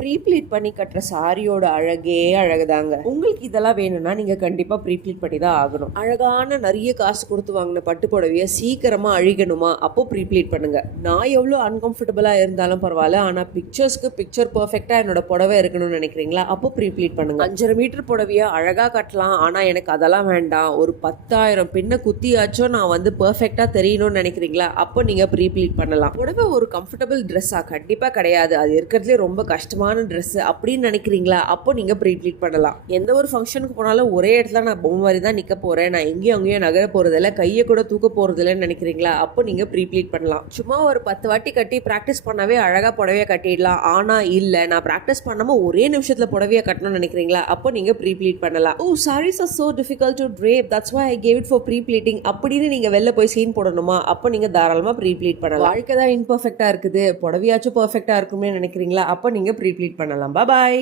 Pre-pleat பண்ணி கட்டுற சாரியோட அழகே அழகுதாங்க. உங்களுக்கு இதெல்லாம் வேணும்னா நீங்க கண்டிப்பா ப்ரீப்ளீட் பண்ணி தான் ஆகணும். அழகான நிறைய காசு கொடுத்து வாங்கின பட்டு புடவைய சீக்கிரமா அழிக்கணுமா, அப்போ ப்ரீப்ளீட் பண்ணுங்க. நான் எவ்வளவு அன்கம்ஃபர்டபுளா இருந்தாலும் பரவாயில்ல, ஆனா பிக்சர் பெர்ஃபெக்டா என்னோட புடவை இருக்கணும்னு நினைக்கிறீங்களா, அப்போ ப்ரீப்ளீட் பண்ணுங்க. 5.5 மீட்டர் புடவைய அழகா கட்டலாம், ஆனா எனக்கு அதெல்லாம் வேண்டாம், ஒரு 10,000 பின்ன குத்தியாச்சும் நான் வந்து பெர்ஃபெக்டா தெரியணும்னு நினைக்கிறீங்களா, அப்போ நீங்க ப்ரீப்ளீட் பண்ணலாம். புடவை ஒரு கம்ஃபர்டபுள் ட்ரெஸ்ஸா கண்டிப்பா கிடையாது, அது இருக்கிறதுலே ரொம்ப கஷ்டமான ட்ரெஸ் அப்படின்னு நினைக்கிறீங்களா, அப்போ நீங்க ப்ரீப்ளீட் பண்ணலாம். எந்த ஒரு ஃபங்க்ஷனுக்கு போனாலும் ஒரே இடத்துல நான் பொம்மை மாதிரி தான் நிக்க போறேன், நான் எங்கேயும் அங்கேயும் நகர போறதில்ல, கையை கூட தூக்க போறதில்லன்னு நினைக்கிறீங்களா, அப்போ நீங்க ப்ரீப்ளீட் பண்ணலாம். சும்மா ஒரு 10 வாட்டி கட்டி பிராக்டிஸ் பண்ணவே அழகா புடவைய கட்டிடலாம். ஆனா இல்ல, நான் பிராக்டிஸ் பண்ணாம ஒரே நிமிஷத்துல புடவைய கட்டணும்னு நினைக்கிறீங்களா, அப்போ நீங்க ப்ரீப்ளீட் பண்ணலாம். ஓ, sarees are so difficult to drape, that's why I gave it for pre-pleating அப்படின்னு நீங்க வெளில போய் சீன் போடணுமா, அப்போ நீங்க தாராளமா ப்ரீப்ளீட் பண்ணலாம். வாழ்க்கை தான் இம்பர்ஃபெக்டா இருக்குது, புடவையாச்சும் பெர்ஃபெக்டா இருக்கும்னு நினைக்கிறீங்களா, அப்போ நீங்க ப்ரீப்ளீட் பண்ணலாம். பாய்.